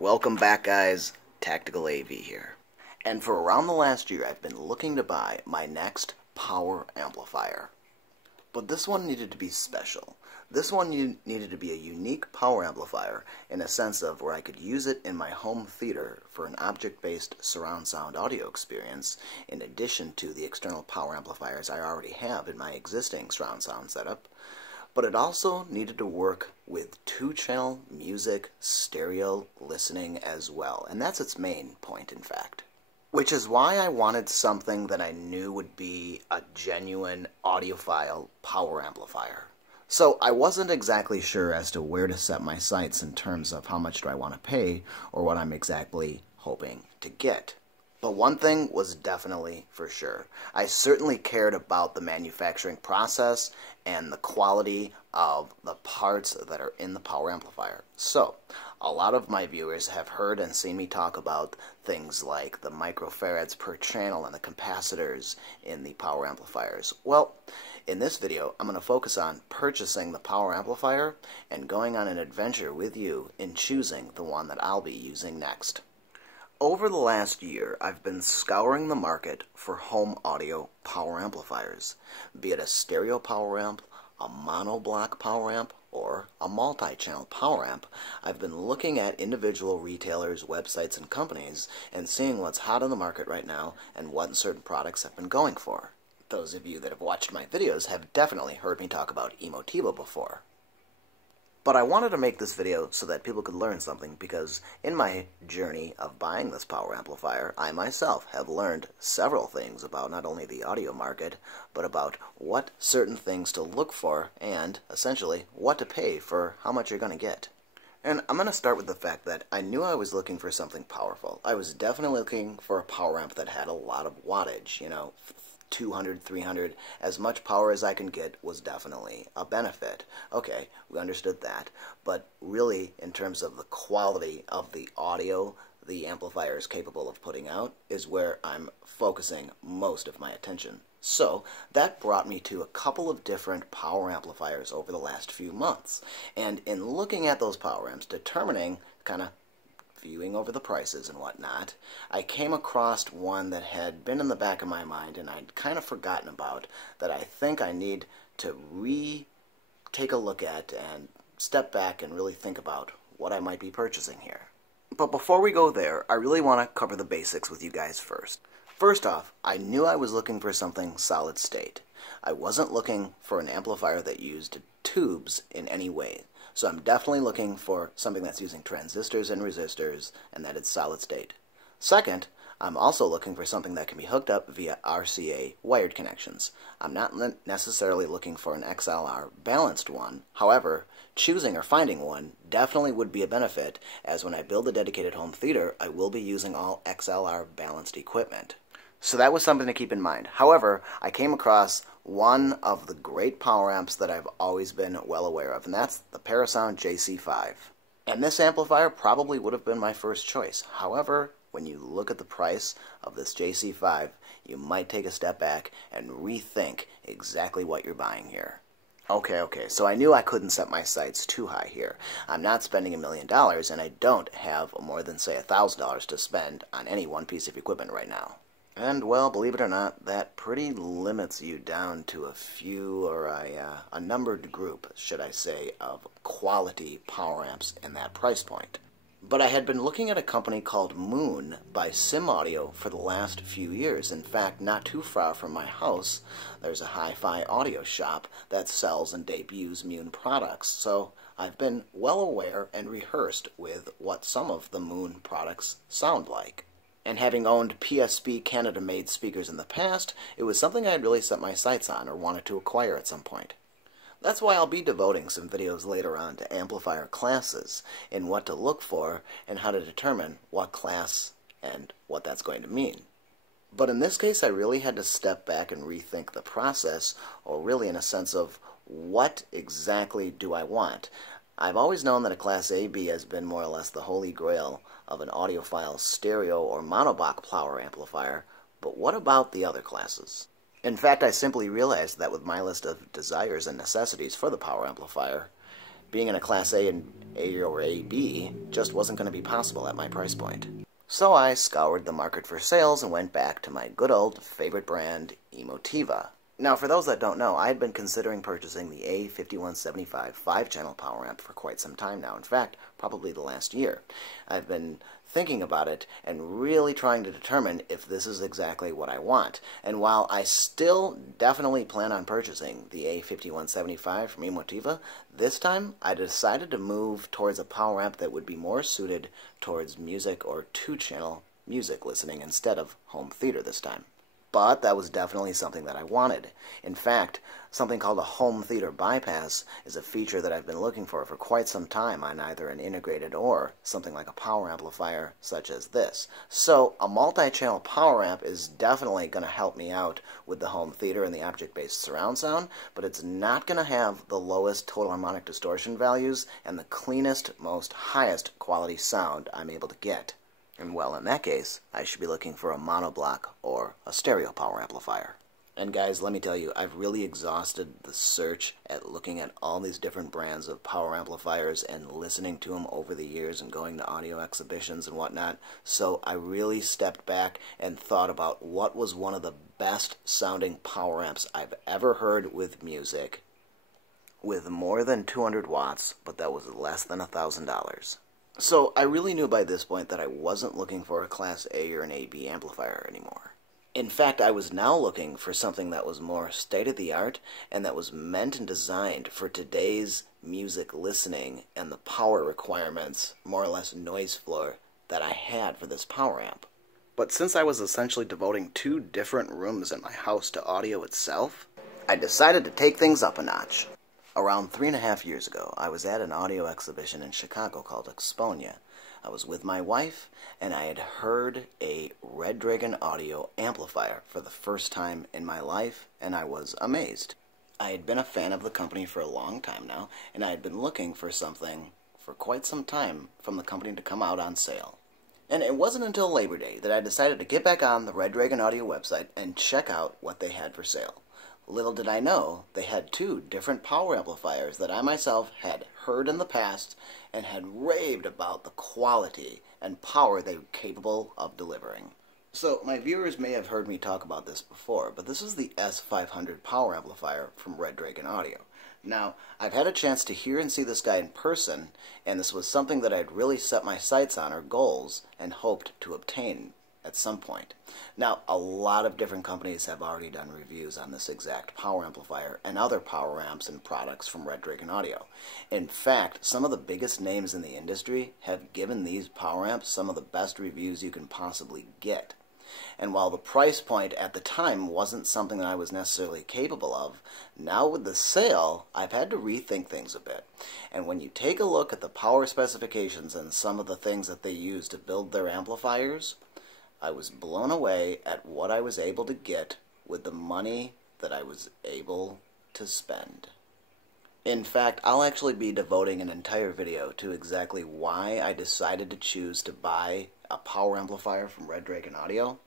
Welcome back, guys. Tactical AV here. And for around the last year, I've been looking to buy my next power amplifier. But this one needed to be special. This one needed to be a unique power amplifier in a sense of where I could use it in my home theater for an object-based surround sound audio experience in addition to the external power amplifiers I already have in my existing surround sound setup. But it also needed to work with two-channel music stereo listening as well, and that's its main point, in fact. Which is why I wanted something that I knew would be a genuine audiophile power amplifier. So I wasn't exactly sure as to where to set my sights in terms of how much do I want to pay or what I'm exactly hoping to get. But one thing was definitely for sure. I certainly cared about the manufacturing process and the quality of the parts that are in the power amplifier. So, a lot of my viewers have heard and seen me talk about things like the microfarads per channel and the capacitors in the power amplifiers. Well, in this video, I'm going to focus on purchasing the power amplifier and going on an adventure with you in choosing the one that I'll be using next. Over the last year, I've been scouring the market for home audio power amplifiers, be it a stereo power amp, a monoblock power amp, or a multi-channel power amp. I've been looking at individual retailers, websites, and companies and seeing what's hot on the market right now and what certain products have been going for. Those of you that have watched my videos have definitely heard me talk about EMOTIVA before. But I wanted to make this video so that people could learn something, because in my journey of buying this power amplifier, I myself have learned several things about not only the audio market, but about what certain things to look for and, essentially, what to pay for how much you're going to get. And I'm going to start with the fact that I knew I was looking for something powerful. I was definitely looking for a power amp that had a lot of wattage, 200, 300, as much power as I can get was definitely a benefit. Okay, we understood that. But really, in terms of the quality of the audio the amplifier is capable of putting out, is where I'm focusing most of my attention. So, that brought me to a couple of different power amplifiers over the last few months. And in looking at those power amps, determining, viewing over the prices and whatnot, I came across one that had been in the back of my mind and I'd kind of forgotten about, that I think I need to take a look at and step back and really think about what I might be purchasing here. But before we go there, I really want to cover the basics with you guys first. First off, I knew I was looking for something solid state. I wasn't looking for an amplifier that used tubes in any way. So I'm definitely looking for something that's using transistors and resistors and that it's solid state. Second, I'm also looking for something that can be hooked up via RCA wired connections. I'm not necessarily looking for an XLR balanced one. However, choosing or finding one definitely would be a benefit, as when I build a dedicated home theater, I will be using all XLR balanced equipment. So that was something to keep in mind. However, I came across one of the great power amps that I've always been well aware of, and that's the Parasound JC5. And this amplifier probably would have been my first choice. However, when you look at the price of this JC5, you might take a step back and rethink exactly what you're buying here. Okay, so I knew I couldn't set my sights too high here. I'm not spending $1 million, and I don't have more than, say, $1,000 to spend on any one piece of equipment right now. And, well, believe it or not, that pretty limits you down to a few, or a numbered group, should I say, of quality power amps in that price point. But I had been looking at a company called Moon by Sim Audio for the last few years. In fact, not too far from my house, there's a hi-fi audio shop that sells and debuts Moon products. So I've been well aware and rehearsed with what some of the Moon products sound like. And having owned PSP Canada-made speakers in the past, it was something I had really set my sights on or wanted to acquire at some point. That's why I'll be devoting some videos later on to amplifier classes, and what to look for, and how to determine what class and what that's going to mean. But in this case, I really had to step back and rethink the process, or really in a sense of what exactly do I want. I've always known that a Class AB has been more or less the holy grail of an audiophile stereo or monoblock power amplifier, but what about the other classes? In fact, I simply realized that with my list of desires and necessities for the power amplifier, being in a Class A or AB just wasn't going to be possible at my price point. So I scoured the market for sales and went back to my good old favorite brand, EMOTIVA. Now, for those that don't know, I had been considering purchasing the A5175 5-channel power amp for quite some time now. In fact, probably the last year. I've been thinking about it and really trying to determine if this is exactly what I want. And while I still definitely plan on purchasing the A5175 from EMOTIVA, this time I decided to move towards a power amp that would be more suited towards music or 2-channel music listening instead of home theater this time. But that was definitely something that I wanted. In fact, something called a home theater bypass is a feature that I've been looking for quite some time on either an integrated or something like a power amplifier such as this. So a multi-channel power amp is definitely going to help me out with the home theater and the object-based surround sound, but it's not going to have the lowest total harmonic distortion values and the cleanest, most highest quality sound I'm able to get. And well, in that case, I should be looking for a monoblock or a stereo power amplifier. And guys, let me tell you, I've really exhausted the search at looking at all these different brands of power amplifiers and listening to them over the years and going to audio exhibitions and whatnot. So I really stepped back and thought about what was one of the best sounding power amps I've ever heard with music, with more than 200 watts, but that was less than $1,000. So I really knew by this point that I wasn't looking for a Class A or an AB amplifier anymore. In fact, I was now looking for something that was more state-of-the-art and that was meant and designed for today's music listening and the power requirements, more or less noise floor, that I had for this power amp. But since I was essentially devoting 2 different rooms in my house to audio itself, I decided to take things up a notch. Around 3.5 years ago, I was at an audio exhibition in Chicago called Exponia. I was with my wife, and I had heard a Red Dragon Audio amplifier for the first time in my life, and I was amazed. I had been a fan of the company for a long time now, and I had been looking for something for quite some time from the company to come out on sale. And it wasn't until Labor Day that I decided to get back on the Red Dragon Audio website and check out what they had for sale. Little did I know, they had 2 different power amplifiers that I myself had heard in the past and had raved about the quality and power they were capable of delivering. So my viewers may have heard me talk about this before, but this is the S500 power amplifier from Red Dragon Audio. Now, I've had a chance to hear and see this guy in person, and this was something that I'd really set my sights on, or goals, and hoped to obtain at some point. Now, a lot of different companies have already done reviews on this exact power amplifier and other power amps and products from Red Dragon Audio. In fact, some of the biggest names in the industry have given these power amps some of the best reviews you can possibly get. And while the price point at the time wasn't something that I was necessarily capable of, now with the sale, I've had to rethink things a bit. And when you take a look at the power specifications and some of the things that they use to build their amplifiers, I was blown away at what I was able to get with the money that I was able to spend. In fact, I'll actually be devoting an entire video to exactly why I decided to choose to buy a power amplifier from Red Dragon Audio.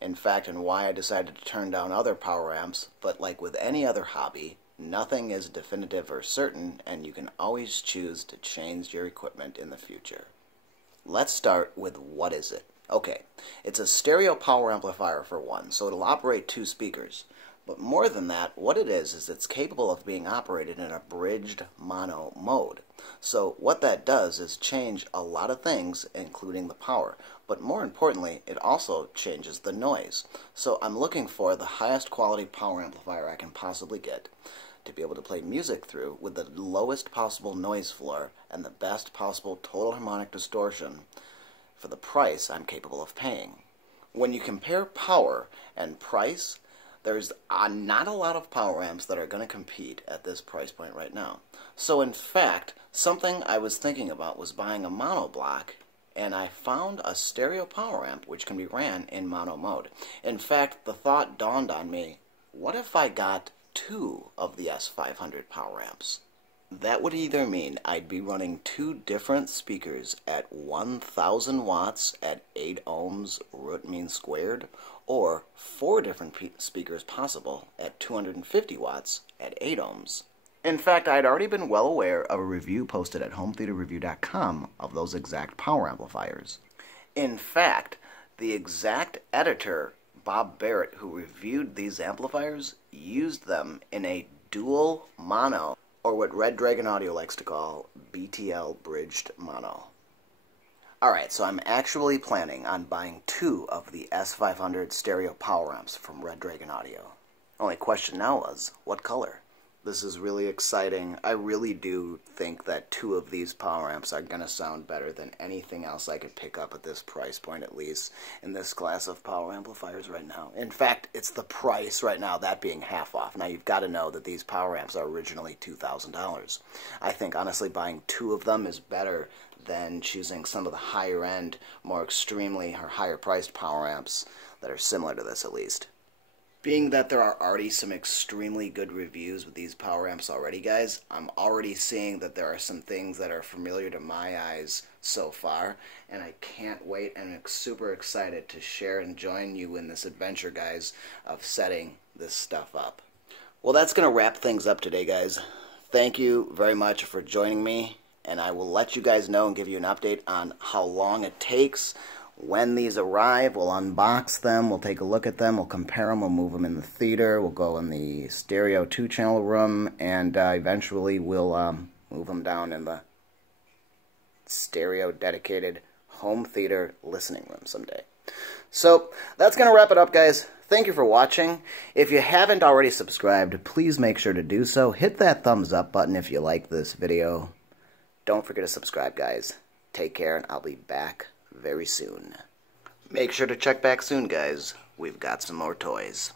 In fact, and why I decided to turn down other power amps, but like with any other hobby, nothing is definitive or certain, and you can always choose to change your equipment in the future. Let's start with what is it? Okay, it's a stereo power amplifier for one, so it'll operate 2 speakers. But more than that, what it is it's capable of being operated in a bridged mono mode. So what that does is change a lot of things, including the power. But more importantly, it also changes the noise. So I'm looking for the highest quality power amplifier I can possibly get to be able to play music through with the lowest possible noise floor and the best possible total harmonic distortion for the price I'm capable of paying. When you compare power and price, there's not a lot of power amps that are going to compete at this price point right now. So in fact, something I was thinking about was buying a monoblock, and I found a stereo power amp which can be ran in mono mode. In fact, the thought dawned on me, what if I got 2 of the S500 power amps? That would either mean I'd be running 2 different speakers at 1,000 watts at 8 ohms root mean squared, or 4 different speakers possible at 250 watts at 8 ohms. In fact, I had already been well aware of a review posted at hometheaterreview.com of those exact power amplifiers. In fact, the exact editor, Bob Barrett, who reviewed these amplifiers, used them in a dual mono, or what Red Dragon Audio likes to call BTL bridged mono. Alright, so I'm actually planning on buying 2 of the S500 stereo power amps from Red Dragon Audio. Only question now is, what color? This is really exciting. I really do think that 2 of these power amps are going to sound better than anything else I could pick up at this price point, at least in this class of power amplifiers right now. In fact, it's the price right now, that being half off. Now, you've got to know that these power amps are originally $2,000. I think, honestly, buying 2 of them is better than choosing some of the higher-end, more extremely or higher-priced power amps that are similar to this, at least. Being that there are already some extremely good reviews with these power amps already, guys, I'm already seeing that there are some things that are familiar to my eyes so far, and I can't wait and I'm super excited to share and join you in this adventure, guys, of setting this stuff up. Well, that's going to wrap things up today, guys. Thank you very much for joining me, and I will let you guys know and give you an update on how long it takes. When these arrive, we'll unbox them, we'll take a look at them, we'll compare them, we'll move them in the theater, we'll go in the stereo 2-channel room, and eventually we'll move them down in the stereo dedicated home theater listening room someday. So that's going to wrap it up, guys. Thank you for watching. If you haven't already subscribed, please make sure to do so. Hit that thumbs up button if you like this video. Don't forget to subscribe, guys. Take care, and I'll be back very soon. Make sure to check back soon, guys. We've got some more toys.